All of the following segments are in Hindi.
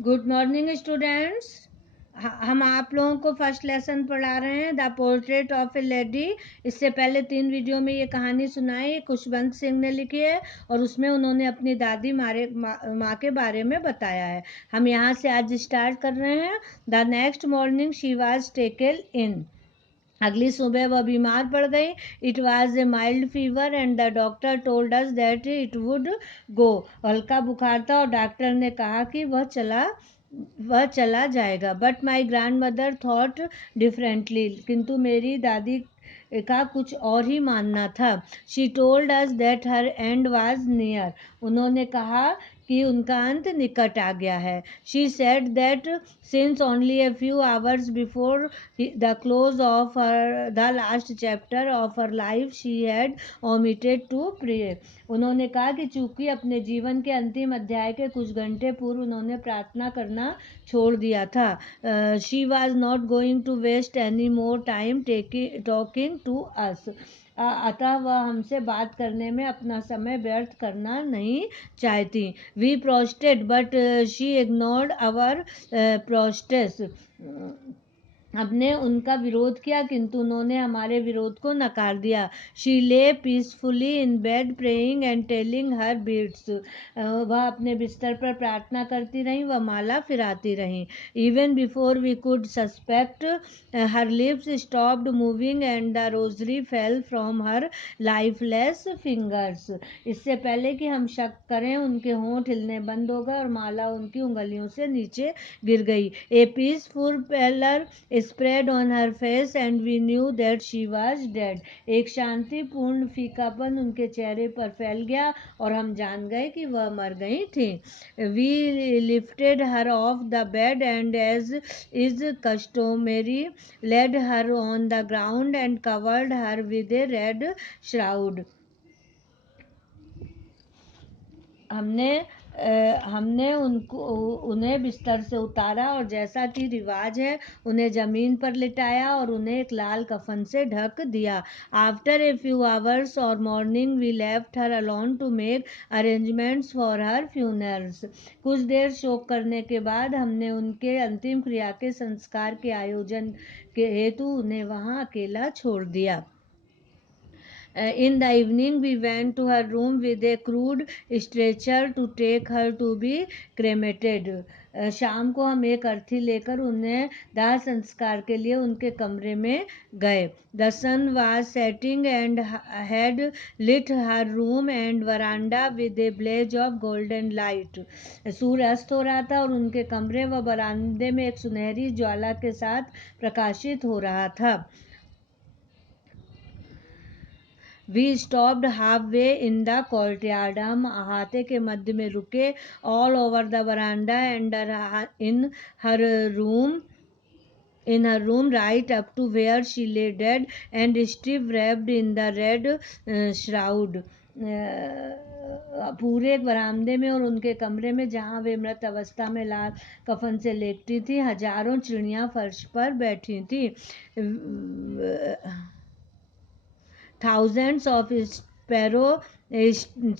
Good morning students. हम आप लोगों को फर्स्ट लेसन पढ़ा रहे हैं the portrait of A lady. इससे पहले 3 वीडियो में ये कहानी सुनाई, खुशवंत सिंह ने लिखी है और उसमें उन्होंने अपनी दादी माँ के बारे में बताया है। हम यहाँ से आज स्टार्ट कर रहे हैं। The next morning she was taken in. अगली सुबह वह बीमार पड़ गई। It was a mild fever and the doctor told us that it would go. हल्का बुखार था और डॉक्टर ने कहा कि वह चला जाएगा। But my grand mother thought differently. किंतु मेरी दादी का कुछ और ही मानना था। She told us that her and was near. उन्होंने कहा कि उनका अंत निकट आ गया है। She said that since only A few hours before the close of the last chapter of her life she had omitted to pray. उन्होंने कहा कि चूंकि अपने जीवन के अंतिम अध्याय के कुछ घंटे पूर्व उन्होंने प्रार्थना करना छोड़ दिया था। She was not going to waste any more time talking to us. अतः वह हमसे बात करने में अपना समय व्यर्थ करना नहीं चाहती। We protested but she ignored our protests. हमने उनका विरोध किया किंतु उन्होंने हमारे विरोध को नकार दिया। She lay peacefully in bed praying and telling her beads. वह अपने बिस्तर पर प्रार्थना करती रहीं, वह माला फिराती रहीं। Even before we could suspect her lips stopped moving and the rosary fell from her lifeless fingers. इससे पहले कि हम शक करें उनके होंठ हिलने बंद हो गए और माला उनकी उंगलियों से नीचे गिर गई। A peaceful pallor spread on her face and we knew that she was dead. एक शांतिपूर्ण फीकापन उनके चेहरे पर फैल गया और हम जान गए कि वह मर गई थी। We lifted her off the bed and as is customary laid her on the ground and covered her with a red shroud. हमने उन्हें बिस्तर से उतारा और जैसा कि रिवाज है उन्हें जमीन पर लिटाया और उन्हें एक लाल कफन से ढक दिया। आफ्टर ए फ्यू आवर्स और morning we left her alone to make arrangements for her funerals. कुछ देर शोक करने के बाद हमने उनके अंतिम क्रिया के संस्कार के आयोजन के हेतु उन्हें वहां अकेला छोड़ दिया। In the evening we went to her room with a crude stretcher to take her to be cremated. शाम को हम एक अर्थी लेकर उन्हें दाह संस्कार के लिए उनके कमरे में गए। The sun was setting and had lit her room and veranda with a blaze of golden light. सूर्य अस्त हो रहा था और उनके कमरे व बरामदे में एक सुनहरी ज्वाला के साथ प्रकाशित हो रहा था। We stopped half way in the courtyard. हम अहाते के मध्य में रुके। All over the veranda and in her room right up to where she lay dead and stiff wrapped in the red shroud. पूरे बरामदे में और उनके कमरे में जहाँ वे मृत अवस्था में लाल कफन से लेटती थी, हजारों चिड़ियाँ फर्श पर बैठी थी। Thousands of sparrow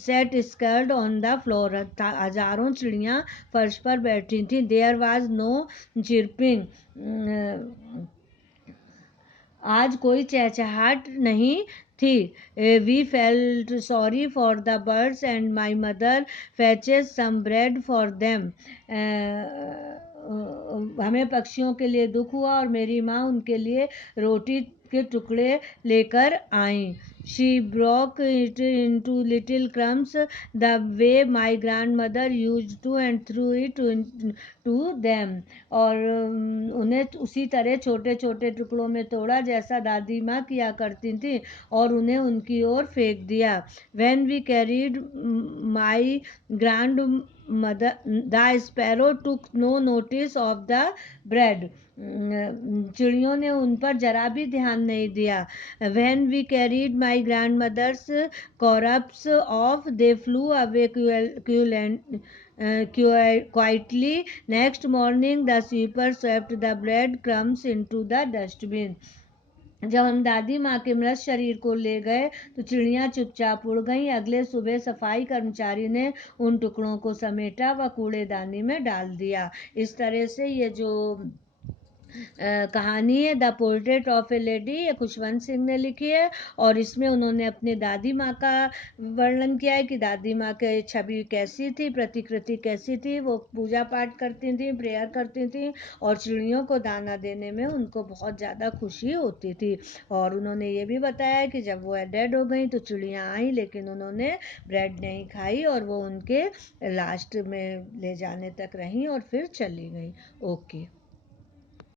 sat scared on the floor. हजारों चिड़ियाँ फर्श पर बैठी थीं. There was no chirping. आज कोई चहचहाट नहीं थी. We felt sorry for the birds and my mother fetches some bread for them. हमें पक्षियों के लिए दुख हुआ और मेरी माँ उनके लिए रोटी के टुकड़े लेकर आई. She broke it into little crumbs the way my grandmother used to and threw it to them. और उन्हें उसी तरह छोटे छोटे टुकड़ों में तोड़ा जैसा दादी माँ किया करती थी और उन्हें उनकी ओर फेंक दिया. When we carried my grandmother, the sparrow took no notice of the bread. चिड़ियों ने उन पर जरा भी ध्यान नहीं दिया. When we carried my grandmother's corpse off, they flew away quietly. Next morning, the sweeper swept the bread crumbs into the dustbin. जब हम दादी माँ के मृत शरीर को ले गए तो चिड़ियाँ चुपचाप उड़ गईं। अगले सुबह सफाई कर्मचारी ने उन टुकड़ों को समेटा व कूड़ेदानी में डाल दिया। इस तरह से ये जो कहानी है the portrait of A lady, ये खुशवंत सिंह ने लिखी है। और इसमें उन्होंने अपने दादी माँ का वर्णन किया है कि दादी माँ की छवि कैसी थी, प्रतिकृति कैसी थी। वो पूजा पाठ करती थी, प्रेयर करती थी और चिड़ियों को दाना देने में उनको बहुत ज़्यादा खुशी होती थी। और उन्होंने ये भी बताया कि जब वो डेड हो गई तो चिड़ियाँ आई लेकिन उन्होंने ब्रेड नहीं खाई और वो उनके लास्ट में ले जाने तक रहीं और फिर चली गई। ओके।